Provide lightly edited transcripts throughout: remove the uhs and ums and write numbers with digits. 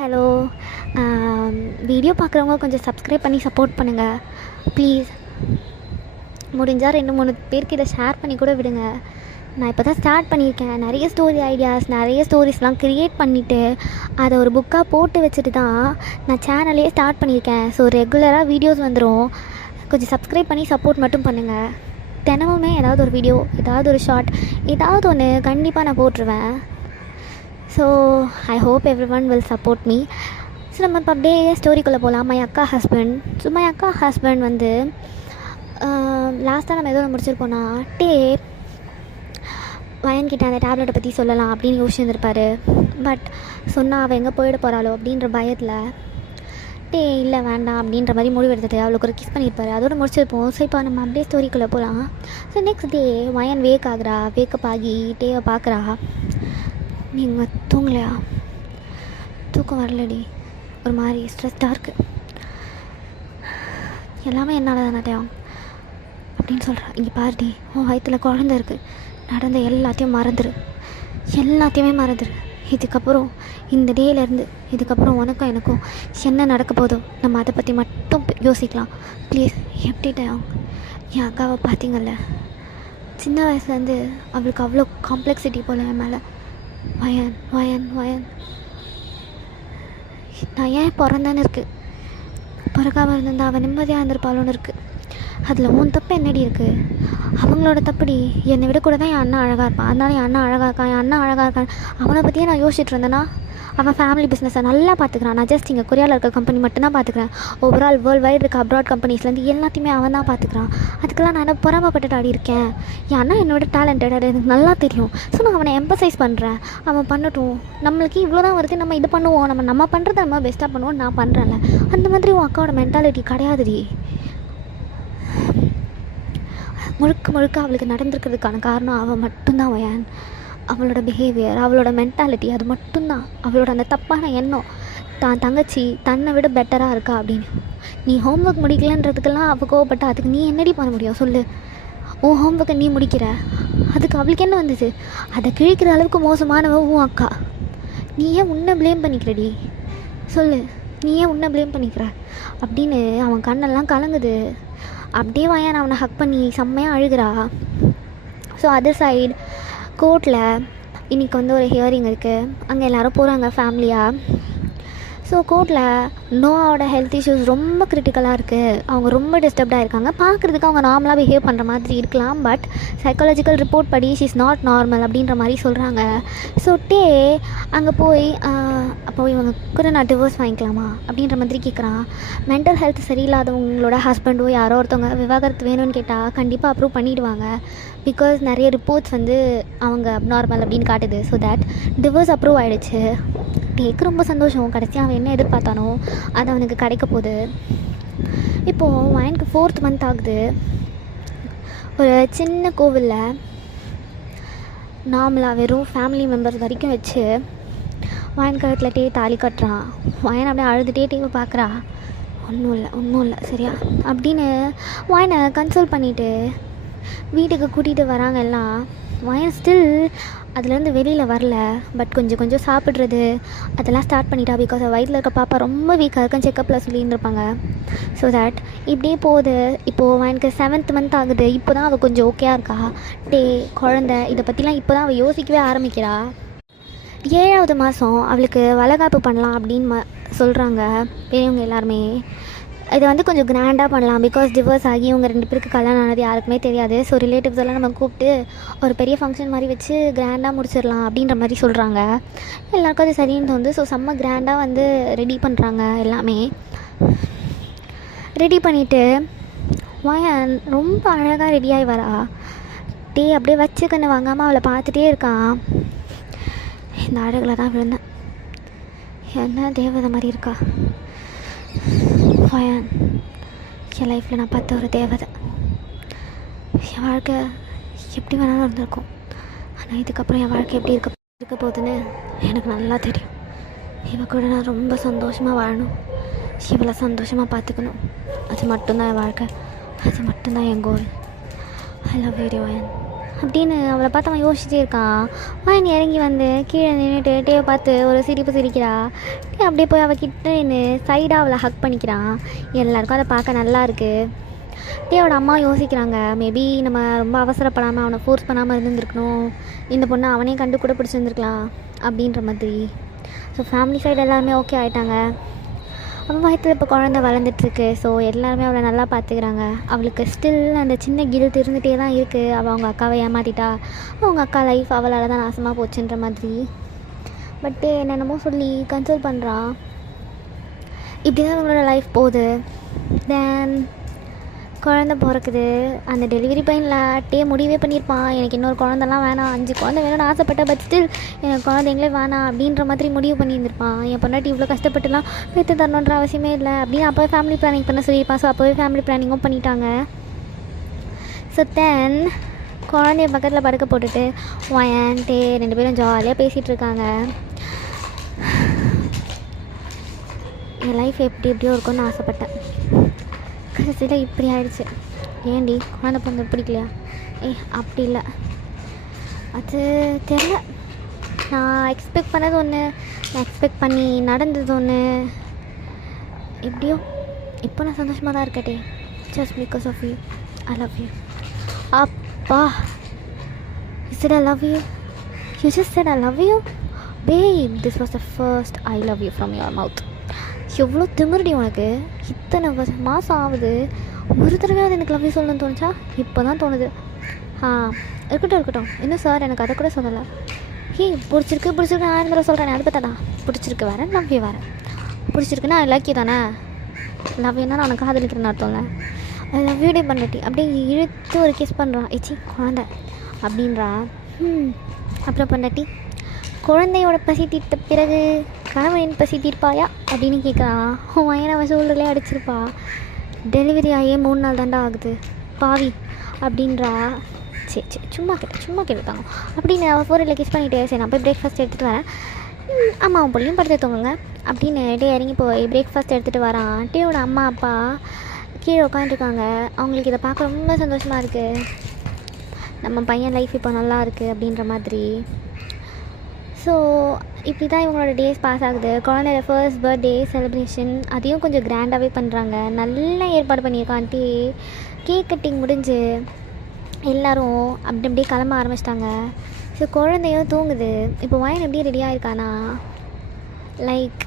Hello. Video பார்க்குறவங்க கொஞ்சம் subscribe பண்ணி சப்போர்ட் பண்ணுங்கள் ப்ளீஸ். முடிஞ்சால் 2-3 பேருக்கு இதை ஷேர் பண்ணி கூட விடுங்க. நான் இப்போ தான் ஸ்டார்ட் பண்ணியிருக்கேன். நிறைய ஸ்டோரி ஐடியாஸ், நிறைய ஸ்டோரிஸ்லாம் க்ரியேட் பண்ணிவிட்டு அதை ஒரு புக்காக போட்டு வச்சுட்டு தான் நான் சேனலே ஸ்டார்ட் பண்ணியிருக்கேன். ஸோ ரெகுலராக வீடியோஸ் வந்துடும். கொஞ்சம் சப்ஸ்கிரைப் பண்ணி சப்போர்ட் மட்டும் பண்ணுங்கள். தினமுமே ஏதாவது ஒரு வீடியோ, ஏதாவது ஒரு ஷார்ட், ஏதாவது ஒன்று கண்டிப்பாக நான் போட்டுருவேன். So I hope every one will support me. So நம்ம இப்போ அப்படியே ஸ்டோரிக்குள்ளே போகலாம். மை அக்கா ஹஸ்பண்ட் வந்து லாஸ்ட்டாக நம்ம எதோ முடிச்சிருப்போன்னா வயன்கிட்ட அந்த டேப்லெட்டை பற்றி சொல்லலாம் அப்படின்னு யோசிச்சுருந்துருப்பாரு. பட் சொன்னால் அவள் எங்கே போயிட போகிறாளோ அப்படின்ற பயத்தில் இல்லை வேண்டாம் அப்படின்ற மாதிரி முடிவு எடுத்துட்டு அவளுக்கு ஒரு கிஸ் பண்ணியிருப்பாரு. அதோடு முடிச்சிருப்போம். ஸோ இப்போ நம்ம அப்படியே ஸ்டோரிக்குள்ளே போகலாம். ஸோ நெக்ஸ்ட் டே வயன் வேக்கப் ஆகி டேவை பார்க்குறா. நீங்கள் தூங்கலையா? தூக்கம் வரலடி, ஒரு மாதிரி ஸ்ட்ரெஸ்டாக இருக்குது, எல்லாமே என்னால் தானட்டையும் அப்படின்னு சொல்கிறா. இங்கே பாருடி, உன் வயிற்றில் குழந்த இருக்குது, நடந்த எல்லாத்தையுமே மறந்துடு. இதுக்கப்புறம் இந்த டேலேருந்து இதுக்கப்புறம் உனக்கும் எனக்கும் என்ன நடக்க போதோ நம்ம அதை பற்றி மட்டும் யோசிக்கலாம் ப்ளீஸ். எப்படிட்டையும் என் அக்காவை பார்த்தீங்கல்ல, சின்ன வயசுலேருந்து அவளுக்கு அவ்வளோ காம்ப்ளெக்சிட்டி போல் என் மேலே. வயன் நான் ஏன் பிறந்தேன்னு இருக்குது. பிறக்காமல் இருந்திருந்தா அவன் நிம்மதியாக இருந்திருப்பாளோன்னு இருக்குது. அதில் உன் தப்பு என்னடி இருக்குது? அவங்களோட தப்புடி. என்னை விட கூட தான் என் அண்ணன் அழகாக இருப்பான், அதனால என் அண்ணன் அழகாக இருக்கான். அவனை பற்றியே நான் யோசிச்சுட்டு இருந்தேன்னா, அவன் ஃபேமிலி பிஸ்னஸை நல்லா பார்த்துக்கிறான். நான் ஜஸ்ட் இங்கே கொரியாவில் இருக்க கம்பெனி மட்டும்தான் பார்த்துக்கிறேன். ஓவரால் வேர்ல்டு வைடு இருக்க அப்ராட் கம்பெனிஸ்லேருந்து எல்லாத்தையுமே அவன் தான் பார்த்துக்கிறான். அதுக்கெல்லாம் நான் என்ன பொறாமப்பட்டுட்டு ஆடி இருக்கேன்? என் அண்ணா என்னோட டேலண்டட், அது எனக்கு நல்லா தெரியும். ஸோ நான் அவனை எம்பசைஸ் பண்ணுறேன். அவன் பண்ணட்டும், நம்மளுக்கு இவ்வளோ தான் வருது, நம்ம இது பண்ணுவோம், நம்ம பண்ணுறத நம்ம பெஸ்ட்டாக பண்ணுவோம். நான் பண்ணுறேன்ல, அந்த மாதிரி உன் அக்காவோட மென்டாலிட்டி கிடையாதுடி. முழுக்க அவளுக்கு நடந்திருக்கிறதுக்கான காரணம் அவள் மட்டும்தான். வயன் அவளோட பிஹேவியர், அவளோட மென்டாலிட்டி, அது மட்டும்தான். அவளோட அந்த தப்பான எண்ணம், தான் தங்கச்சி தன்னை விட பெட்டராக இருக்கா அப்படின்னு. நீ ஹோம்ஒர்க் முடிக்கலன்றதுக்கெல்லாம் அவள் கோவப்பட்ட, அதுக்கு நீ என்னடி பண்ண முடியும் சொல்லு? உன் ஹோம்ஒர்க்கை நீ முடிக்கிற, அதுக்கு அவளுக்கு என்ன வந்துச்சு? அதை கிழிக்கிற அளவுக்கு மோசமானவ உன் அக்கா. நீ ஏன் உன்னை ப்ளேம் பண்ணிக்கிறடி சொல்லு? நீ ஏன் உன்னை ப்ளேம் பண்ணிக்கிற அப்படின்னு அவன் கண்ணெல்லாம் கலங்குது. அப்படியே வயன் அவனை ஹக் பண்ணி செம்மையாக அழுகிறா. ஸோ அதர் சைடு கோர்ட்டில் இன்றைக்கி வந்து ஒரு ஹியரிங் இருக்குது. அங்கே எல்லோரும் போகிறாங்க ஃபேமிலியாக. ஸோ கோர்ட்டில் நோவாவோட ஹெல்த் இஷ்யூஸ் ரொம்ப கிரிட்டிக்கலாக இருக்குது. அவங்க ரொம்ப டிஸ்டர்ப்டாக இருக்காங்க. பார்க்குறதுக்கு அவங்க நார்மலாக பிஹேவ் பண்ணுற மாதிரி இருக்கலாம், பட் சைக்காலஜிக்கல் ரிப்போர்ட் படி ஷீ இஸ் நாட் நார்மல் அப்படின்ற மாதிரி சொல்கிறாங்க. ஸோ அங்கே அப்போ இவங்க கூட நான் டிவோர்ஸ் வாங்கிக்கலாமா அப்படின்ற மாதிரி கேட்குறான். மென்டல் ஹெல்த் சரியில்லாதவங்களோட ஹஸ்பண்டோ யாரோ ஒருத்தவங்க விவாகரத்து வேணும்னு கேட்டால் கண்டிப்பாக அப்ரூவ் பண்ணிவிடுவாங்க. பிகாஸ் நிறைய ரிப்போர்ட்ஸ் வந்து அவங்க அப்நார்மல் அப்படின்னு காட்டுது. ஸோ தட் டிவோர்ஸ் அப்ரூவ் ஆகிடுச்சு. டேக்கு ரொம்ப சந்தோஷம். கடைசியாக அவன் என்ன எதிர்பார்த்தானோ அது அவனுக்கு கிடைக்க போகுது. இப்போது வயனுக்கு 4th month ஆகுது. ஒரு சின்ன கோவிலில் நார்மலாக வெறும் ஃபேமிலி மெம்பர்ஸ் வரைக்கும் வச்சு வயன் கழுத்தில் தாலி கட்டுறான். வயன் அப்படியே அழுதுகிட்டே பார்க்குறா. ஒன்றும் இல்லை சரியா அப்படின்னு வயனை கன்சோல் பண்ணிவிட்டு வீட்டுக்கு கூட்டிகிட்டு வராங்க எல்லாம். வயன் ஸ்டில் அதுலேருந்து வெளியில் வரல. பட் கொஞ்சம் சாப்பிட்றது அதெல்லாம் ஸ்டார்ட் பண்ணிட்டா. பிகாஸ் வயிற்றில் இருக்க பாப்பா ரொம்ப வீக்காக இருக்குன்னு செக்கப்பில் சொல்லியிருந்துருப்பாங்க. ஸோ தட் இப்படியே போகுது. இப்போது எனக்கு 7th month ஆகுது. இப்போ தான் அவள் கொஞ்சம் ஓகேயாக இருக்கா. குழந்தை இதை பற்றிலாம் இப்போ தான் அவள் யோசிக்கவே ஆரம்பிக்கிறா. 7வது மாதம் அவளுக்கு வளைகாப்பு பண்ணலாம் அப்படின்னு சொல்கிறாங்க பெரியவங்க எல்லாருமே. இதை வந்து கொஞ்சம் கிராண்டாக பண்ணலாம். பிகாஸ் டிவோர்ஸ் ஆகி இவங்க 2 பேருக்கு கல்யாணம் ஆனது யாருக்குமே தெரியாது. ஸோ ரிலேட்டிவ்ஸ் எல்லாம் நம்ம கூப்பிட்டு ஒரு பெரிய ஃபங்க்ஷன் மாதிரி வச்சு கிராண்டாக முடிச்சிடலாம் அப்படின்ற மாதிரி சொல்கிறாங்க. எல்லாருக்கும் அது சரின்னு தோணுது. ஸோ செம்ம கிராண்டாக வந்து ரெடி பண்ணுறாங்க. எல்லாமே ரெடி பண்ணிவிட்டு வயன் ரொம்ப அழகாக ரெடியாகி வரா. அப்படியே வச்சுக்கன்னு வாங்காமல் அவளை பார்த்துட்டே இருக்கான். இந்த அழகில் தான் விழுந்தேன். என்ன தேவதை மாதிரி இருக்கா வயன். என் லைஃப்பில் நான் பார்த்த ஒரு தேவதை. என் வாழ்க்கை எப்படி வேணாலும் இருந்திருக்கும். ஆனால் இதுக்கப்புறம் என் வாழ்க்கை எப்படி இருக்க போகுதுன்னு எனக்கு நல்லா தெரியும். இவ கூட நான் ரொம்ப சந்தோஷமாக வாழணும், இவளை சந்தோஷமாக பார்த்துக்கணும். அது மட்டும்தான் என் வாழ்க்கை, அது மட்டும்தான் என் கோல். ஐ லவ் யூ வயன். அப்படின்னு அவளை பார்த்து அவன் யோசிச்சுட்டே இருக்கான். வாயன் இறங்கி வந்து கீழே நின்றுட்டு டேவை பார்த்து ஒரு சிரிப்பு சிரிக்கிறா. டே அப்படியே போய் அவள் கிட்ட நின்று சைடாக அவளை ஹக் பண்ணிக்கிறான். எல்லாருக்கும் அதை பார்க்க நல்லா இருக்குது. டேவோட அம்மா யோசிக்கிறாங்க, மேபி நம்ம ரொம்ப அவசரப்படாமல் அவனை ஃபோர்ஸ் பண்ணாமல் இருந்துருக்கணும், இந்த பொண்ணை அவனே கண்டு கூட பிடிச்சிருந்துருக்கலாம் அப்படின்ற மாதிரி. ஸோ ஃபேமிலி சைடு எல்லாருமே ஓகே ஆகிட்டாங்க. அவன் வயத்தில் இப்போ குழந்தை வளர்ந்துட்டுருக்கு. ஸோ எல்லாருமே அவளை நல்லா பார்த்துக்கிறாங்க. அவளுக்கு ஸ்டில் அந்த சின்ன கில்ட் இருந்துகிட்டே தான் இருக்குது. அவள் அவங்க அக்காவை ஏமாற்றிட்டா, அவங்க அக்கா லைஃப் அவளால் தான் நாசமாக போச்சுன்ற மாதிரி. பட்டு என்னென்னமோ சொல்லி கன்சோல் பண்ணுறான். இப்படி தான் அவங்களோட லைஃப் போகுது. தென் குழந்த பிறக்குது. அந்த டெலிவரி பெயினில் டே முடிவே பண்ணியிருப்பான், எனக்கு இன்னொரு குழந்தெல்லாம் வேணாம், 5 குழந்தை வேணும்னு ஆசைப்பட்ட பட் ஸ்டில் எனக்கு குழந்தைங்களே வேணாம் அப்படின்ற மாதிரி முடிவு பண்ணியிருந்திருப்பான். என் பொண்டாட்டி இவ்வளோ கஷ்டப்பட்டுலாம் பெற்று தரணுன்ற அவசியமே இல்லை அப்படின்னு அப்போவே ஃபேமிலி பிளானிங் பண்ண சொல்லியிருப்பான். ஸோ அப்போவே ஃபேமிலி பிளானிங்கும் பண்ணிட்டாங்க. ஸோ தென் குழந்தைய பக்கத்தில் படுக்க போட்டுட்டு வாயன்ட்டே 2 பேரும் ஜாலியாக பேசிகிட்டு இருக்காங்க. என் லைஃப் எப்படி எப்படியோ இருக்கும்னு ஆசைப்பட்டேன், கடைசியில் இப்படி ஆயிடுச்சு. ஏன்டி குழந்தை பொண்ணு பிடிக்கலையா? அப்படி இல்லை, அது தெரில. நான் எக்ஸ்பெக்ட் பண்ணது ஒன்று, நான் எக்ஸ்பெக்ட் பண்ணி நடந்தது ஒன்று. எப்படியோ இப்போ நான் சந்தோஷமாக தான் இருக்கட்டே. Just because of you, I love you. அப்பா, you said I love you? You just said I love you? Babe, this was the first I love you from your mouth. எவ்வளோ திமிருடி உனக்கு, இத்தனை மாதம் ஆகுது, ஒரு தடவையாவது எனக்கு லவ் யூ சொல்லணும்னு தோணுச்சா? இப்போ தான் தோணுது. இருக்கட்டும், இன்னும் சார் எனக்கு அதை கூட சொல்லலை. பிடிச்சிருக்கு 1000 தடவை சொல்கிறேன், அது பார்த்தாடா பிடிச்சிருக்கு வேறு, லவ் யூ வேறு. பிடிச்சிருக்குன்னா ஐ லைக் யூ தானே, லவ் யூன்னா நான் உனக்கு காதலிக்கிறேன்னு அர்த்தம்ல. அது லவ் யூ டே பண்ணட்டி அப்படியே இழுத்து ஒரு கிஸ் பண்ணுறான். குழந்தை அப்படின்றா. அப்புறம் பண்ணட்டி குழந்தையோட பசி தீர்த்த பிறகு கணவனின் பசி தீர்ப்பாயா அப்படின்னு கேட்குறான். வயனை அவன் சூழ்நிலையே அடிச்சிருப்பா. டெலிவரி ஆகியே 3 நாள் தாண்டா ஆகுது பாவி அப்படின்றா. சரி சும்மா கேட்டுட்டாங்க அப்படின்னு அவள் ஃபோரில் கிஸ் பண்ணிவிட்டு, சரி நான் போய் பிரேக்ஃபாஸ்ட் எடுத்துகிட்டு வரேன், அம்மாவும் பிள்ளையும் படுத்து தூங்குங்க அப்படின்னு டே இறங்கி போய் பிரேக்ஃபாஸ்ட் எடுத்துகிட்டு வரான். டேயோட அம்மா அப்பா கீழே உட்காந்துருக்காங்க. அவங்களுக்கு இதை பார்க்க ரொம்ப சந்தோஷமாக இருக்குது. நம்ம பையன் லைஃப் இப்போ நல்லா இருக்குது அப்படின்ற மாதிரி. ஸோ இப்படி தான் இவங்களோட டேஸ் பாஸ் ஆகுது. குழந்தையோட ஃபர்ஸ்ட் பர்த்டே செலிப்ரேஷன் அதையும் கொஞ்சம் கிராண்டாகவே பண்ணுறாங்க. நல்லா ஏற்பாடு பண்ணியிருக்கான்ட்டு கேக் கட்டிங் முடிஞ்சு எல்லோரும் அப்படி அப்படியே கிளம்ப ஆரம்பிச்சிட்டாங்க. ஸோ குழந்தையும் தூங்குது. இப்போ வயன் எப்படி ரெடியாக இருக்கானா, லைக்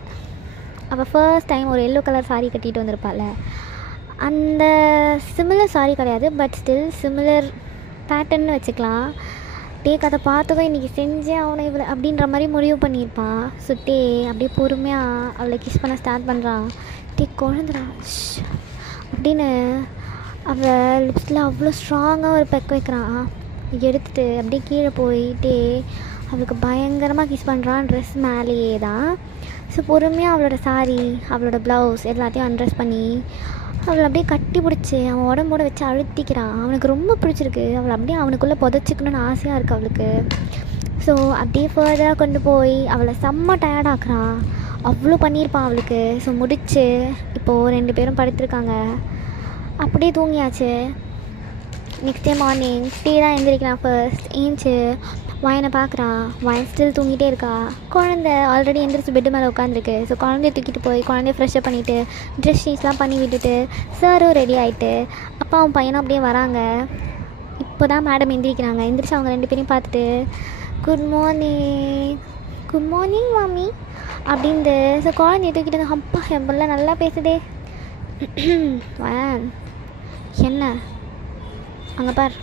அவள் ஃபர்ஸ்ட் டைம் ஒரு எல்லோ கலர் சாரீ கட்டிகிட்டு வந்திருப்பாள். அந்த சிமிலர் சாரீ கிடையாது, பட் ஸ்டில் சிமிலர் பேட்டர்ன்னு வச்சுக்கலாம். டேக் அதை பார்த்ததும் இன்றைக்கி செஞ்சே அவனை இவ்வளோ அப்படின்ற மாதிரி முடிவு பண்ணியிருப்பான். ஸோ டே அப்படியே பொறுமையாக அவளை கிஸ் பண்ண ஸ்டார்ட் பண்ணுறான். குழந்தைடா அப்படின்னு அவள் லிப்ஸில் அவ்வளோ ஸ்ட்ராங்காக ஒரு பெக் வைக்கிறான். எடுத்துகிட்டு அப்படியே கீழே போயிட்டே அவளுக்கு பயங்கரமாக கிஸ் பண்ணுறான். ட்ரெஸ் மேலேயே தான். ஸோ பொறுமையாக அவளோட சாரீ, அவளோட ப்ளவுஸ் எல்லாத்தையும் அன்ட்ரெஸ் பண்ணி அவளை அப்படியே கட்டி பிடிச்சி அவன் உடம்போட வச்சு அழுத்திக்கிறான். அவனுக்கு ரொம்ப பிடிச்சிருக்கு. அவளை அப்படியே அவனுக்குள்ளே புதைச்சிக்கணுன்னு ஆசையாக இருக்குது அவளுக்கு. ஸோ அப்படியே ஃபர்தராக கொண்டு போய் அவளை செம்ம டயர்டாக்குறான். அவ்வளோ பண்ணியிருப்பான் அவளுக்கு. ஸோ முடிச்சு இப்போது 2 பேரும் படுத்துருக்காங்க. அப்படியே தூங்கியாச்சு. நெக்ஸ்ட் டே மார்னிங் டே தான் எழுந்திரிக்கிறான். ஃபர்ஸ்ட் ஏஞ்சி வயனை பார்க்குறான். வயன் ஸ்டில் தூங்கிட்டே இருக்கா. குழந்தை ஆல்ரெடி எந்திரிச்சு பெட்டு மேலே உட்காந்துருக்கு. ஸோ குழந்தைய தூக்கிட்டு போய் குழந்தைய ஃப்ரெஷ்ஷப் பண்ணிவிட்டு ட்ரெஸ் சேஞ்ச்லாம் பண்ணி விட்டுட்டு சாரும் ரெடி ஆகிட்டு அப்பாவும் பையனும் அப்படியே வராங்க. இப்போ தான் மேடம் எந்திரிக்கிறாங்க. எந்திரிச்சு அவங்க 2 பேரையும் பார்த்துட்டு குட் மார்னிங் மாமி அப்படின்ட்டு ஸோ குழந்தைய தூக்கிட்டு அப்பா என் பிள்ளை நல்லா பேசுதே. வயன் என்ன அங்கே பார்,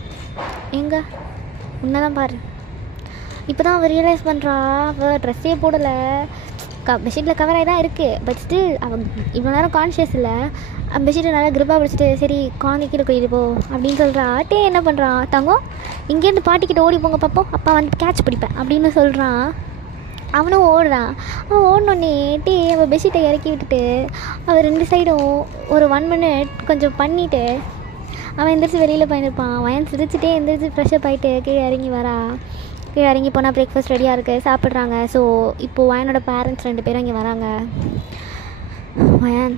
எங்கே உன்னை தான் பாரு. இப்போ தான் அவள் ரியலைஸ் பண்ணுறா, அவள் ட்ரெஸ்ஸே போடலை, பெட்ஷீட்டில் கவர் ஆகி தான் இருக்குது. பட் ஸ்டில் அவள் இவ்வளோ நேரம் கான்ஷியஸ் இல்லை. பெட்ஷீட்டை நல்லா கிரிப்பாக பிடிச்சிட்டு சரி குழந்தை கீழே கூட்டிகிட்டு போ அப்படின்னு சொல்கிறா. டே என்ன பண்ணுறான், தங்கம் இங்கேருந்து பாட்டிக்கிட்ட ஓடி போங்க பார்ப்போம், அப்பா வந்து கேட்ச் பிடிப்பேன் அப்படின்னு சொல்கிறான். அவனும் ஓடுறான். அவன் ஓடனோடனே டே அவள் பெட்ஷீட்டை இறக்கி விட்டுட்டு அவள் 2 சைடும் ஒரு 1 minute கொஞ்சம் பண்ணிவிட்டு அவன் எந்திரிச்சு வெளியில் போயிருப்பான். வயன் சிரிச்சுட்டே எந்திரிச்சு ஃப்ரெஷ்ஷப் ஆகிட்டு கீழே இறங்கி வரா. கீழே இறங்கி போனால் பிரேக்ஃபாஸ்ட் ரெடியாக இருக்குது, சாப்பிட்றாங்க. ஸோ இப்போது வயனோட பேரண்ட்ஸ் 2 பேரும் இங்கே வராங்க. வயன்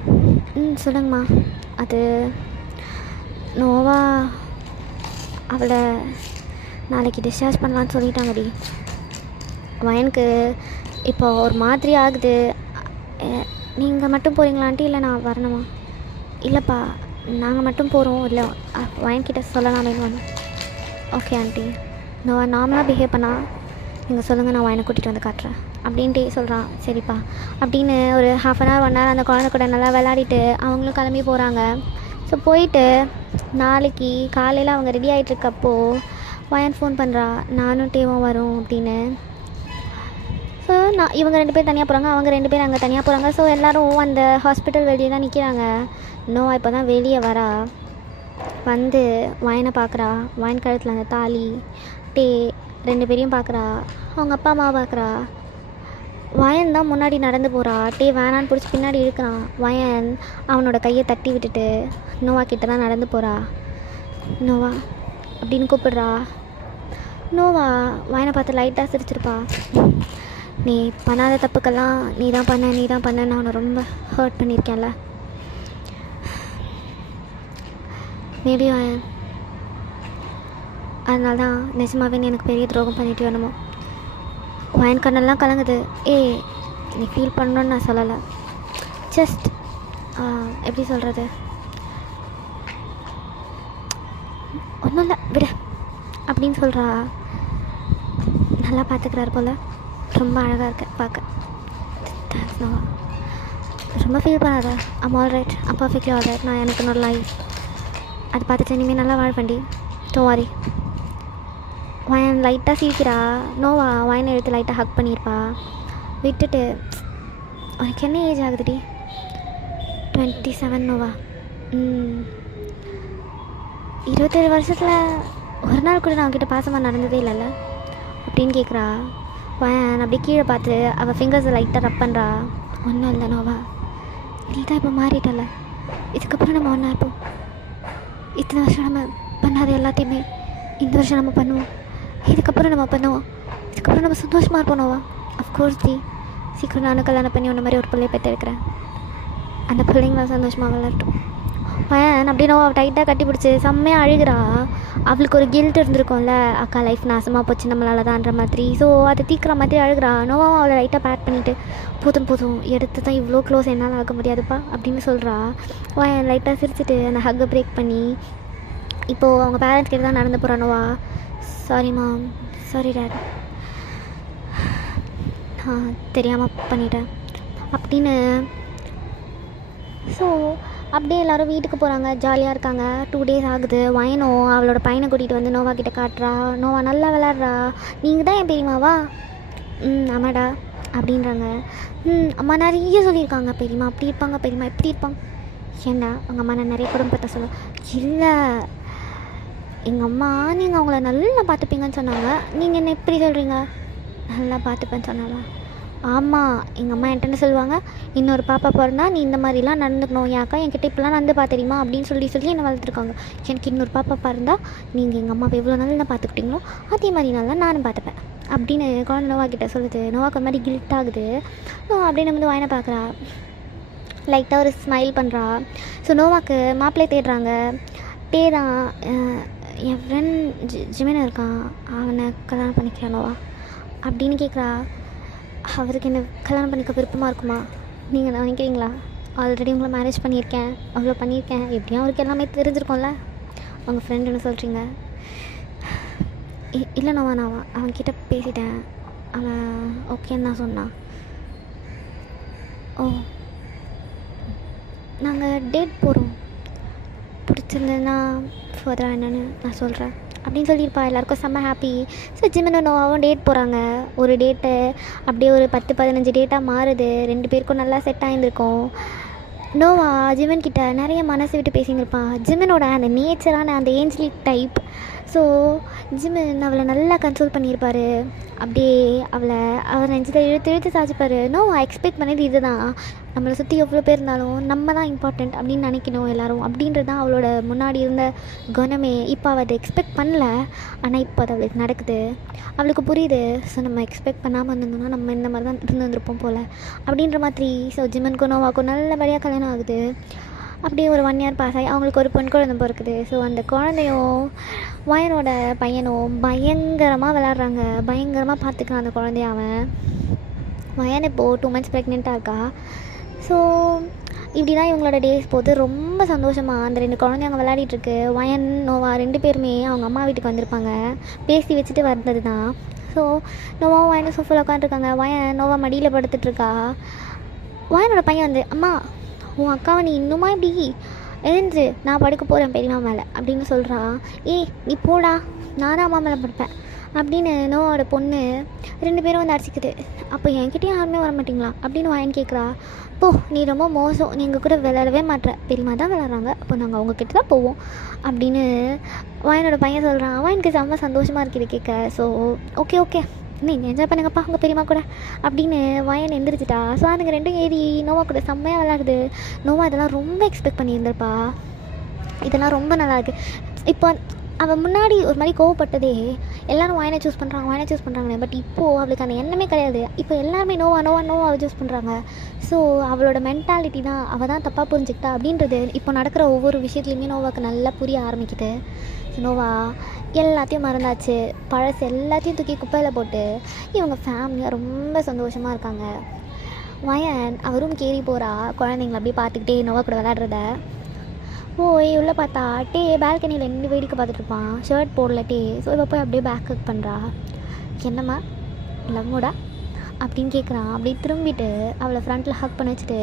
சொல்லுங்கம்மா. அது நோவா அவளை நாளைக்கு டிஸ்சார்ஜ் பண்ணலான்னு சொல்லிட்டாங்கடி. வயனுக்கு இப்போ ஒரு மாதிரி ஆகுது. நீங்கள் மட்டும் போகிறீங்களான்ட்டு? இல்லை நான் வரணுமா? இல்லைப்பா, நாங்கள் மட்டும் போகிறோம். இல்லை வயன்கிட்ட சொல்லலாமேன்னு வந்தோம். ஓகே ஆண்டி, நான் நார்மலாக பிஹேவ் பண்ணா நீங்கள் சொல்லுங்கள், நான் வயனை கூட்டிகிட்டு வந்து காட்டுறேன் அப்படின்ட்டு சொல்கிறான். சரிப்பா அப்படின்னு ஒரு 1/2 hour 1 hour அந்த குழந்தை கூட நல்லா விளையாடிட்டு அவங்களும் கிளம்பி போகிறாங்க. ஸோ போயிட்டு நாளைக்கு காலையில் அவங்க ரெடி ஆகிட்டுருக்கப்போ வயன் ஃபோன் பண்ணுறா, நானும் டேவும் வரோம் அப்படின்னு. ஸோ இவங்க 2 பேர் தனியாக போகிறாங்க, அவங்க 2 பேர் அங்கே தனியாக போகிறாங்க. ஸோ எல்லோரும் அந்த ஹாஸ்பிட்டல் வெளியே தான் நிற்கிறாங்க. நோவா இப்போ தான் வெளியே வரா. வந்து வயனை பார்க்குறா. வயன் கழுத்தில் அந்த தாலி, டே 2 பேரையும் பார்க்குறா. அவங்க அப்பா அம்மாவை பார்க்குறா. வயன் தான் முன்னாடி நடந்து போகிறா. டே வேணான்னு பிடிச்சி பின்னாடி இழுக்கிறான். வயன் அவனோட கையை தட்டி விட்டுட்டு நோவா கிட்ட தான் நடந்து போகிறா. நோவா அப்படின்னு கூப்பிடுறா. நோவா வயனை பார்த்து லைட்டாக சிரிச்சிருப்பா. நீ பண்ணாத தப்புக்கெல்லாம் நீ தான் பண்ண நான் அவனை ரொம்ப ஹர்ட் பண்ணியிருக்கேன்ல. மேபி அதனால தான் நிஜமாவே நீ எனக்கு பெரிய துரோகம் பண்ணிட்டு வேணுமோ. வயன் கண்ணெல்லாம் கலங்குது. நீ ஃபீல் பண்ணணுன்னு நான் சொல்லலை. ஜஸ்ட் எப்படி சொல்கிறது, ஒன்றும் இல்லை விட அப்படின்னு சொல்கிறா. நல்லா பார்த்துக்கிறாரு போல், ரொம்ப அழகாக இருக்க பார்க்க. தேங்க்ஸ் நோவா, ரொம்ப ஃபீல் பண்ணாத. I'm all right, I'm perfectly all right. நான் எனக்கு இன்னொரு லைஃப் அது பார்த்துட்டு இனிமேல் நல்லா வாழ்பண்டி, டோன்ட் வரி. வயன் லைட்டாக சிரிக்கிறா. நோவா வயனை எடுத்து லைட்டாக ஹக் பண்ணியிருப்பா. விட்டுட்டு, உனக்கு என்ன ஏஜ் ஆகுதுடி? 27 நோவா. 27 வருஷத்தில் ஒரு நாள் கூட நான் அவங்ககிட்ட பாசமாக நடந்ததே இல்லைல்ல அப்படின்னு கேட்குறா. வயன் அப்படி கீழே பார்த்து அவள் ஃபிங்கர்ஸை லைட்டாக ரப் பண்ணுறா. ஒன்றும் இல்லை நோவா, நீ தான் இப்போ மாறிட்டல. இதுக்கப்புறம் நம்ம ஒன்றா இருப்போம். இத்தனை வருஷம் நம்ம பண்ணாத எல்லாத்தையுமே இந்த வருஷம் நம்ம பண்ணுவோம். இதுக்கப்புறம் நம்ம சந்தோஷமாக இருப்போம் நோவா. அஃப்கோர்ஸ் தி, சீக்கிரம் நானும் கல்யாணம் பண்ணி ஒன்று மாதிரி ஒரு பிள்ளையை பெற்றெடுக்கிறேன். அந்த பிள்ளைங்கள சந்தோஷமாக வளரட்டும். பையன் அப்படியே நோவா டைட்டாக கட்டி பிடிச்சி செம்மையாக அழுகிறா. அவளுக்கு ஒரு கில்ட் இருந்திருக்கும்ல, அக்கா லைஃப் நாசமாக போச்சு நம்மளால தான்ற மாதிரி. ஸோ அதை தீக்கிற மாதிரி அழுகிறா. நோவாவும் அவளை லைட்டாக பேக் பண்ணிவிட்டு, போதும் எடுத்து தான் இவ்வளோ க்ளோஸ் என்னால் ஆக முடியாதுப்பா அப்படின்னு சொல்கிறா. பையன் லைட்டாக சிரிச்சிட்டு அந்த ஹக்கை பிரேக் பண்ணி இப்போது அவங்க பேரண்ட்ஸ் கிட்ட தான் நடந்து போகிறானோவா. சாரி மாம், சாரி டேட், நான் தெரியாமல் பண்ணிட்டேன் அப்படின்னு. ஸோ அப்படியே எல்லோரும் வீட்டுக்கு போகிறாங்க, ஜாலியாக இருக்காங்க. 2 days ஆகுது. வயனோ அவளோட பையனை கூட்டிகிட்டு வந்து நோவா கிட்ட காட்டுறா. நோவா நல்லா விளாட்றா. நீங்கள் தான் என் பெரியம்மாவா? ஆமாடா அப்படின்றாங்க. அம்மா நிறைய சொல்லியிருக்காங்க, பெரியம்மா அப்படி இருப்பாங்க, பெரியம்மா இப்படி இருப்பாங்க. ஏண்டா உங்கள் அம்மா நான் நிறைய குடும்பத்தை சொல்ல? இல்லை, எங்கள் அம்மா நீங்கள் அவங்கள நல்லா பார்த்துப்பீங்கன்னு சொன்னாங்க. நீங்கள் என்ன எப்படி சொல்கிறீங்க? நல்லா பார்த்துப்பேன்னு சொன்னாலா? ஆமாம், எங்கள் அம்மா என்கிட்ட சொல்லுவாங்க, இன்னொரு பாப்பா பிறந்தா நீ இந்த மாதிரிலாம் நடந்துக்கணும், என் அக்கா என்கிட்ட இப்படிலாம் நடந்து பார்த்துரியுமா அப்படின்னு சொல்லி என்னை வளர்த்துருக்காங்க. எனக்கு இன்னொரு பாப்பா பிறந்தா நீங்கள் எங்கள் அம்மாவை எவ்வளோ நல்லா பார்த்துக்கிட்டீங்களோ அதே மாதிரி நல்லா நானும் பார்த்துப்பேன் அப்படின்னு குழந்தை நோவா கிட்டே சொல்லுது. நோவாக்கு ஒரு மாதிரி கில்ட் ஆகுது. அப்படின்னு வந்து வாயினை பார்க்குறா, லைட்டாக ஒரு ஸ்மைல் பண்ணுறா. ஸோ நோவாக்கு மாப்பிள்ளை தேடுறாங்க. டே தான் என் ஃப்ரெண்ட் ஜிமின் இருக்கான், அவனை கல்யாணம் பண்ணிக்கிறான் நோவா அப்படின்னு கேட்குறா. அவருக்கு என்ன கல்யாணம் பண்ணிக்க விருப்பமாக இருக்குமா நீங்கள் நினைக்கிறீங்களா? ஆல்ரெடி உங்களை மேரேஜ் பண்ணியிருக்கேன், அவ்வளோ பண்ணியிருக்கேன், எப்படியும் அவருக்கு எல்லாமே தெரிஞ்சிருக்கோம்ல. அவங்க ஃப்ரெண்டுன்னு சொல்கிறீங்க. இல்லை நோவா, நான் அவன்கிட்ட பேசிட்டேன், அவன் ஓகேன்னு தான் சொன்னான். ஓ, நாங்கள் டேட் போகிறோம், பிடிச்சிருந்ததுன்னா ஃபர்தராக என்னென்னு நான் சொல்கிறேன் அப்படின்னு சொல்லியிருப்பா. எல்லாேருக்கும் செம்ம ஹாப்பி. ஸோ ஜிமினும் நோவாவும் டேட் போகிறாங்க. ஒரு டேட்டு அப்படியே ஒரு 10-15 டேட்டாக மாறுது. 2 பேருக்கும் நல்லா செட் ஆகியிருந்திருக்கும். நோவா ஜிமின் கிட்ட நிறைய மனசு விட்டு பேசியிருப்பான். ஜிமினோட அந்த நேச்சரான அந்த ஏஞ்சலிக் டைப். ஸோ ஜிமின் அவளை நல்லா கன்சோல் பண்ணியிருப்பார். அப்படியே அவர் நெஞ்சத்தை இழுத்து சாதிப்பார். நோவா எக்ஸ்பெக்ட் பண்ணது இது தான், நம்மளை சுற்றி எவ்வளோ பேர் இருந்தாலும் நம்ம தான் இம்பார்ட்டண்ட் அப்படின்னு நினைக்கணும் எல்லோரும் அப்படின்றது தான் அவளோட முன்னாடி இருந்த குணமே. இப்போ அவள் அதை எக்ஸ்பெக்ட் பண்ணல, ஆனால் இப்போ அது அவளுக்கு நடக்குது, அவளுக்கு புரியுது. ஸோ நம்ம எக்ஸ்பெக்ட் பண்ணாமல் இருந்தோம்னா நம்ம இந்த மாதிரி தான் இருந்திருப்போம் போல் அப்படின்ற மாதிரி. ஸோ ஜிமனுக்கும் நோவாக்கும் நல்லபடியாக கல்யாணம் ஆகுது. அப்படியே ஒரு 1 இயர் பாஸ் ஆகி அவங்களுக்கு ஒரு பெண் குழந்தை பிறக்குது. ஸோ அந்த குழந்தையும் வயனோட பையனும் பயங்கரமாக விளாட்றாங்க, பயங்கரமாக பார்த்துக்கிறான் அந்த குழந்தைய அவன். வயன் இப்போது 2 months ப்ரெக்னெண்ட்டாக இருக்கா. ஸோ இப்படி தான் இவங்களோட டேஸ் போகுது. ரொம்ப சந்தோஷமாக அந்த 2 குழந்தைங்க விளையாடிட்டுருக்கு. வயன் நோவா 2 பேருமே அவங்க அம்மா வீட்டுக்கு வந்திருப்பாங்க, பேசி வச்சுட்டு வந்தது தான். ஸோ நோவாவும் வயனும் சோஃபாவில் உட்காந்துருக்காங்க. வயன் நோவா மடியில் படுத்துட்ருக்கா. வயனோட பையன் வந்து, அம்மா உன் அக்காவை நீ இன்னுமா இப்படி எழுந்து நான் படுக்க போகிறேன் பெரியம்மா மேலே அப்படின்னு சொல்கிறான். ஏய் நீ போடா, நானும் அம்மா மேலே படுப்பேன் அப்படின்னு நோவோட பொண்ணு 2 பேரும் வந்து அடிச்சிக்குது. அப்போ என்கிட்டயும் யாருமே வர மாட்டிங்களா அப்படின்னு வயன் கேட்குறா. போ, நீ ரொம்ப மோசம், நீ எங்கள் கூட விளையாடவே மாட்டேற, பெரியம்மா தான் விளாட்றாங்க, அப்போ நாங்கள் அவங்கக்கிட்ட தான் போவோம் அப்படின்னு வயனோட பையன் சொல்கிறான். வயனுக்கு செம்ம சந்தோஷமாக இருக்குது கேட்க. ஸோ ஓகே ஓகே நீங்கள் என்ஜாய் பண்ணுங்கப்பா உங்கள் பெரியம்மா கூட அப்படின்னு வயன் எந்திரிச்சிட்டா. ஸோ அதுங்க 2 ஏறி நோவா கூட செம்மையாக விளாடுது. நோவா இதெல்லாம் ரொம்ப எக்ஸ்பெக்ட் பண்ணியிருந்திருப்பா. இதெல்லாம் ரொம்ப நல்லாயிருக்கு. இப்போ அவள் முன்னாடி ஒரு மாதிரி கோவப்பட்டதே எல்லோரும் வயனை சூஸ் பண்ணுறாங்களே, பட் இப்போது அவளுக்கு அந்த எண்ணமே கிடையாது. இப்போ எல்லாருமே நோவாவை சூஸ் பண்ணுறாங்க. ஸோ அவளோட மென்டாலிட்டி தான் அவள் தான் தப்பாக புரிஞ்சுக்கிட்டா அப்படின்றது இப்போ நடக்கிற ஒவ்வொரு விஷயத்துலையுமே நோவாவுக்கு நல்லா புரிய ஆரம்பிக்குது. நோவா எல்லாத்தையும் மறந்தாச்சு, பழசு எல்லாத்தையும் தூக்கி குப்பையில் போட்டு இவங்க ஃபேமிலியாக ரொம்ப சந்தோஷமாக இருக்காங்க. வயன் அவரும் கேரி போகிறா, குழந்தைங்கள அப்படியே பார்த்துக்கிட்டே நோவா கூட விளையாடுறத. போய் உள்ளே பார்த்தா டே பால்கனியில் நின்று வேடிக்கை பார்த்துட்ருப்பான், ஷர்ட் போடல டே. ஸோ இவள் போய் அப்படியே பேக் ஹக் பண்ணுறா. என்னம்மா லவ்வோடா அப்படின்னு கேட்குறான். அப்படியே திரும்பிட்டு அவளை ஃப்ரண்ட்டில் ஹக் பண்ண வச்சுட்டு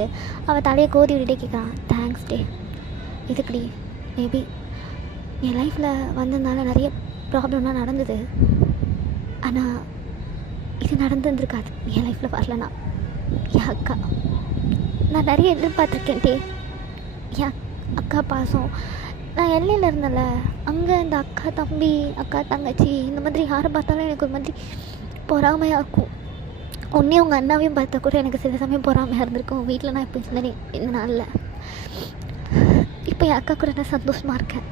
அவள் தலையை கோதி விட்டுட்டே கேட்குறான், தேங்க்ஸ் டே. இதுக்குடி மேபி என் லைஃப்பில் வந்ததுனால நிறைய ப்ராப்ளம்லாம் நடந்தது, ஆனால் இது நடந்துருந்துருக்காது என் லைஃப்பில் வரலனா. என் அக்கா நான் நிறைய எதிர்பார்த்துருக்கேன் டே. என் அக்கா பாசம், நான் எல்லையில் இருந்தேன்ல, அங்கே இந்த அக்கா தம்பி அக்கா தங்கச்சி இந்த மாதிரி யாரை பார்த்தாலும் எனக்கு ஒரு மாதிரி பொறாமையாக இருக்கும். உன்னே உங்கள் அண்ணாவையும் பார்த்தா கூட எனக்கு சில சமயம் பொறாமையாக இருந்திருக்கும். வீட்டில் நான் இப்போ இருந்தேனே இந்த நாளில். இப்போ என் அக்கா கூட நான் சந்தோஷமாக இருக்கேன்.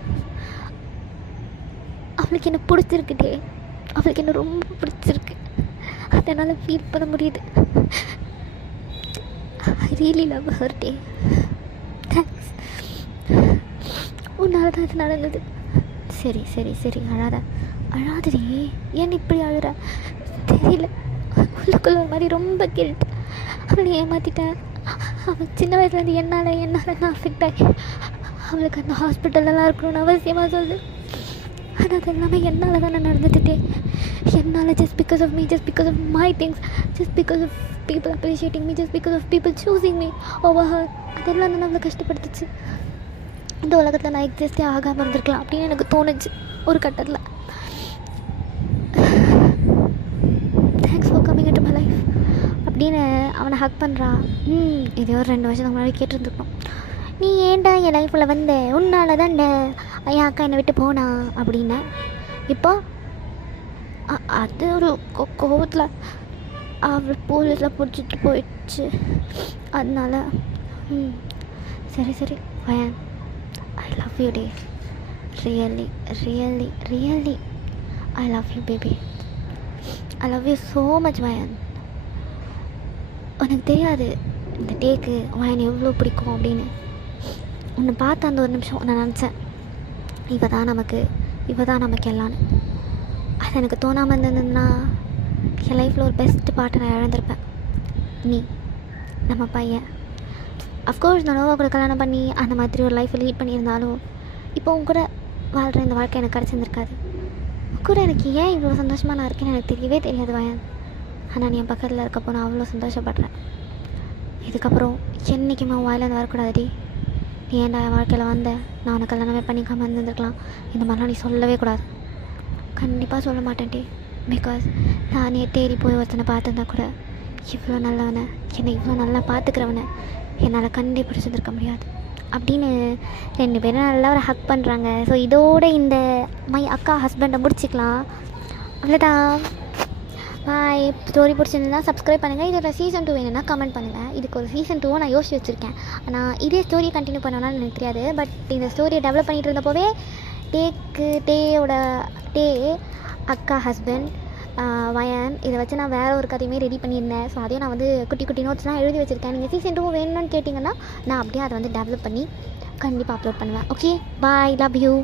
அவளுக்கு என்ன பிடிச்சிருக்குட்டே, அவளுக்கு என்ன ரொம்ப பிடிச்சிருக்கு, அதனால் ஃபீல் பண்ண முடியுது. I really love her day. Thanks, உன்னால தான் இது நடந்தது. சரி சரி சரி அழாதடி. ஏன் இப்படி அழுற தெரியல, உள்ளுக்குள்ள ஒரு மாதிரி ரொம்ப கில்ட். அவளை ஏமாற்றிட்டேன். அவள் சின்ன வயசுலேருந்து என்னால் நான் அஃபெக்ட் ஆகி அவளுக்கு அந்த ஹாஸ்பிட்டலெல்லாம் இருக்கணும்னு அவசியமாக சொல்லு. ஆனால் அது எல்லாமே என்னால் தானே நடந்துட்டே. என்னால் just because of me, just because of my things, just because of people appreciating me, just because of people choosing me over her, அதெல்லாம் தான் நம்மளை கஷ்டப்படுத்துச்சு. இந்த உலகத்தில் நான் எக்ஸிஸ்டே ஆகாமல் இருந்திருக்கலாம் அப்படின்னு எனக்கு தோணுச்சு ஒரு கட்டத்தில். Thanks for coming into my life அப்படின்னு அவனை ஹக் பண்ணுறா. இதே ஒரு 2 வருஷத்துக்கு முன்னாடி கேட்டுருந்துருக்கணும், நீ ஏன்டா என் லைஃப்பில் வந்த, உன்னால தான்டா என் அக்கா என்னை விட்டு போனா அப்படின்னு. இப்போ அது ஒரு கோவத்தில் அவள் போலீஸில் பிடிச்சிட்டு போயிடுச்சு, அதனால சரி வயன், I love you day. Really I love you baby. I love you so much வயன். உனக்கு தெரியாது இந்த டேக்கு வயன் எவ்வளோ பிடிக்கும் அப்படின்னு. உன்னை பார்த்த அந்த ஒரு நிமிஷம் நான் நினச்சேன், இவ தான் நமக்கு எல்லான்னு. அது எனக்கு தோணாமல் இருந்ததுன்னா என் லைஃப்பில் ஒரு பெஸ்ட் பார்ட்டை நான் இழந்திருப்பேன். நீ நம்ம பையன். அஃப்கோர்ஸ் நான் நோவா கூட கல்யாணம் பண்ணி அந்த மாதிரி ஒரு லைஃப்பை லீட் பண்ணியிருந்தாலும் இப்போ உன் கூட வாழ்கிற இந்த வாழ்க்கை எனக்கு கிடச்சிருந்துருக்காது. கூட எனக்கு ஏன் இவ்வளோ சந்தோஷமாக நான் இருக்கேன்னு எனக்கு தெரியவே தெரியாது வயன். ஆனால் நீ என் பக்கத்தில் இருக்கப்போ நான் அவ்வளோ சந்தோஷப்படுறேன். இதுக்கப்புறம் என்றைக்குமே உன் வாயிலேருந்து வரக்கூடாதுடி. நீ ஏன்டா என் வாழ்க்கையில் வந்த, நான் உனக்கு கல்யாணமே பண்ணிக்காமல் இருந்திருக்கலாம், இந்த மாதிரிலாம் நீ சொல்லவே கூடாது. கண்டிப்பாக சொல்ல மாட்டேன்டி. பிகாஸ் நானே தேடி போய் ஒருத்தனை பார்த்துருந்தா கூட இவ்வளோ நல்லவனை, என்னை இவ்வளோ நல்லா பார்த்துக்கிறவனை என்னால் கண்டிப்பாக பிடிச்சிருந்துருக்க முடியாது அப்படின்னு 2 பேரும் நல்லா ஒரு ஹக் பண்ணுறாங்க. ஸோ இதோட இந்த மை அக்கா ஹஸ்பண்டை முடிச்சிக்கலாம். அவ்வளோதான். பாய். ஸ்டோரி பிடிச்சிருந்தா சப்ஸ்கிரைப் பண்ணுங்கள். இதோட சீசன் 2 வேணும்னா கமெண்ட் பண்ணுங்கள். இதுக்கு ஒரு சீசன் 2 நான் யோசிச்சு வச்சுருக்கேன். ஆனால் இதே ஸ்டோரியை கண்டினியூ பண்ணணும்னு எனக்கு தெரியாது. பட் இந்த ஸ்டோரியை டெவலப் பண்ணிகிட்டு இருந்தப்போவே டேயோட அக்கா ஹஸ்பண்ட் வயன் இதை வச்சு நான் வேறு ஒரு கதையுமே ரெடி பண்ணியிருந்தேன். ஸோ அதையும் நான் வந்து குட்டி குட்டி நோட்ஸ்லாம் எழுதி வச்சுருக்கேன். நீங்கள் சீசன் 2 வேணும்னு கேட்டிங்கன்னா நான் அப்படியே அதை வந்து டெவலப் பண்ணி கண்டிப்பாக அப்லோட் பண்ணுவேன். Okay, bye, love you.